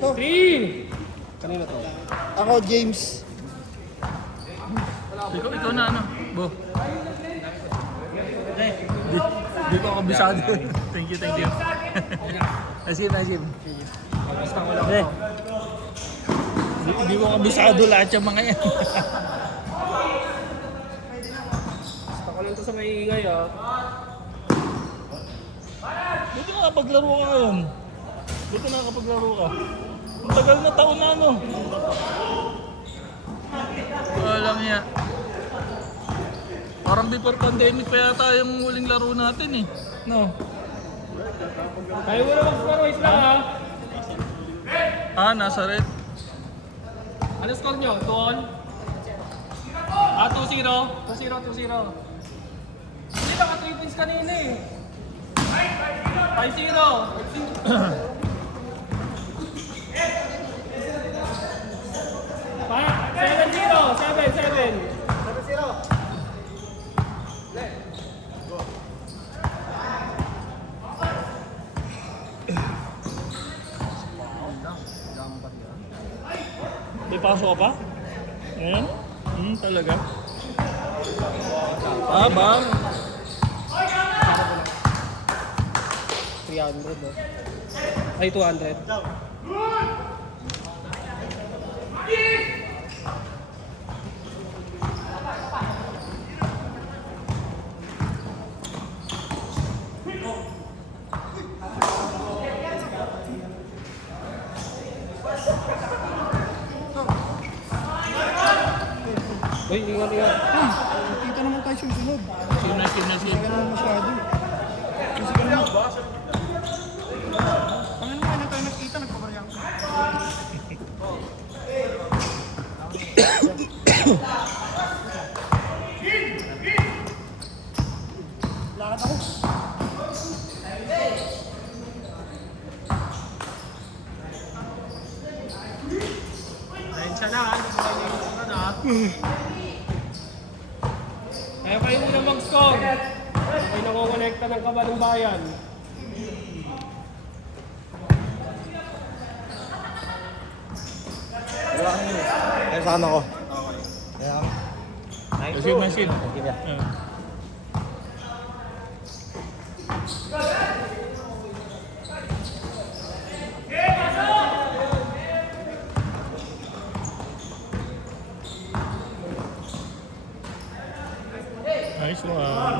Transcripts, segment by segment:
3. Kanina to? Ako, James. Ikaw na ano, Bo. Di ko kabisado. Thank you. Asim. Basta ko lang. Di ko kabisado lahat yung mga yan. Basta ko lang to sa maiingay ah. Buti nakapaglaro ka ngayon. Buti nakapaglaro ka. Ang tagal na taon na ano. Walang niya. Parang before pandemic pa yata yung huling laro natin eh. No? Tayo mo na mag-score, wait lang ha. Nasa red. Ano score nyo? 2-on? 2-0? 2-0. Hindi lang ka 3 points kanina eh. 5-0. 7-0. May pasok ka pa? Ayan? Talaga? Bar? 300 oh. Ay, 200. Uy, ingat. Kita naman tayo susunod. Sino? Hindi ka naman masyado. Kasi ka naman. Pangin mo na tayo nakita, nagpabariyang ka. Lakad ako. Ayun siya na, Kaya kayo muna mag-score. Kayo nakukonekta ng Kabanong Bayan. Ay, sama ko. Machine. Nice one.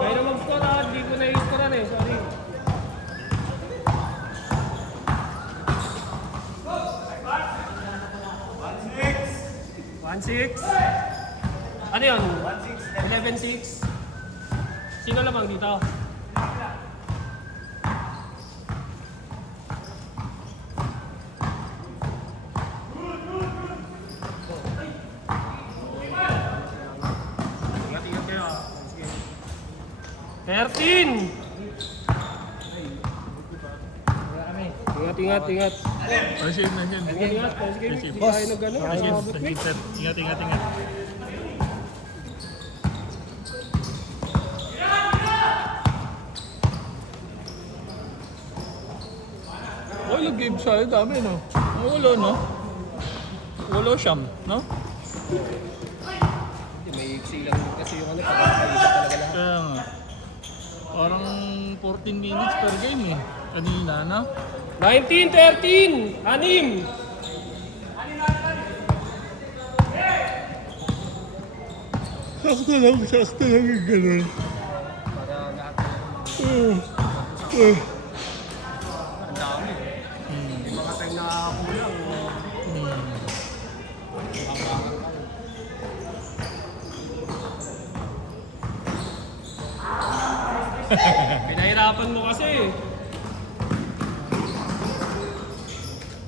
Kayo na mag-score ha, hindi ko na-i-scorean eh, sorry. One-six. Ano yun? 11-6. Sino lamang dito? Ingat kayo ah. 13! Ingat. Machine. Ingat. Sige, hindi tayo nag-ano. Abot me. Ingat. Oh, nag-game sa'yo, dami no? Wala no? Wala siyam, no? May iksi lang kasi yung ano, pagkakaisa talaga lang. Kaya nga. Parang 14 minutes per game eh. Kanina na. 19-13! Anim! Sakto lang yung ganun. Para lahat ang dami. Yung mga time na kulang. Pinahirapan mo kasi.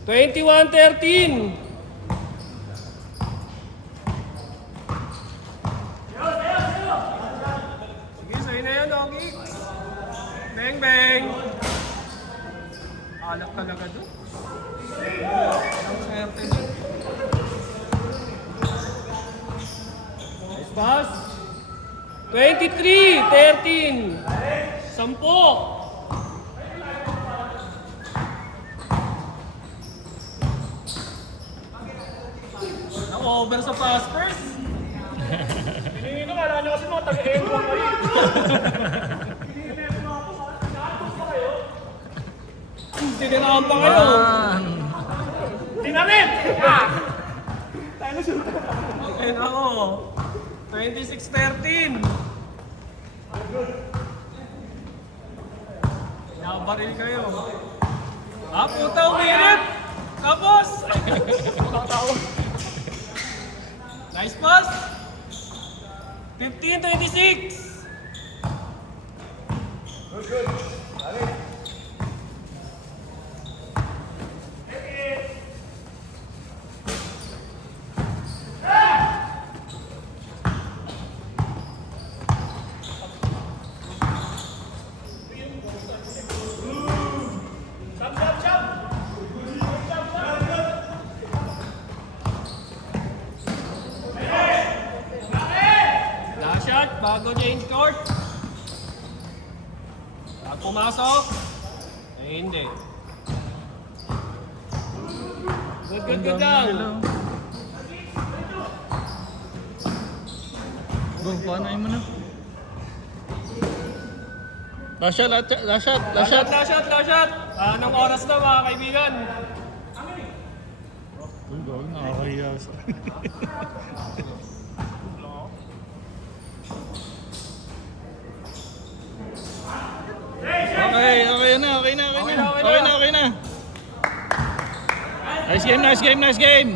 21-13! Sige, sa'yo na yan, Doggy. Bang! Alak talaga doon. Ang swerte doon. Pass. 23, 13. 10. Over sa pass first. Hindi ko kala nyo kasi mga taga-Ebro kayo. Tinirahan pa kayo. Hindi na rin! Tayo na siya. Ayun ako. 26-13. Nabaril kayo. Ah, puta, umirit! Tapos! Nice pass! 15-26. Last shot, bago change court. Pag pumasok, ay hindi. Good lang. Go, paanayin mo na. Last shot, last shot, last shot. Last shot. Anong oras na mga kaibigan? Uy, gawin, nakakahiya sa... Okay na. Okay na. Nice game.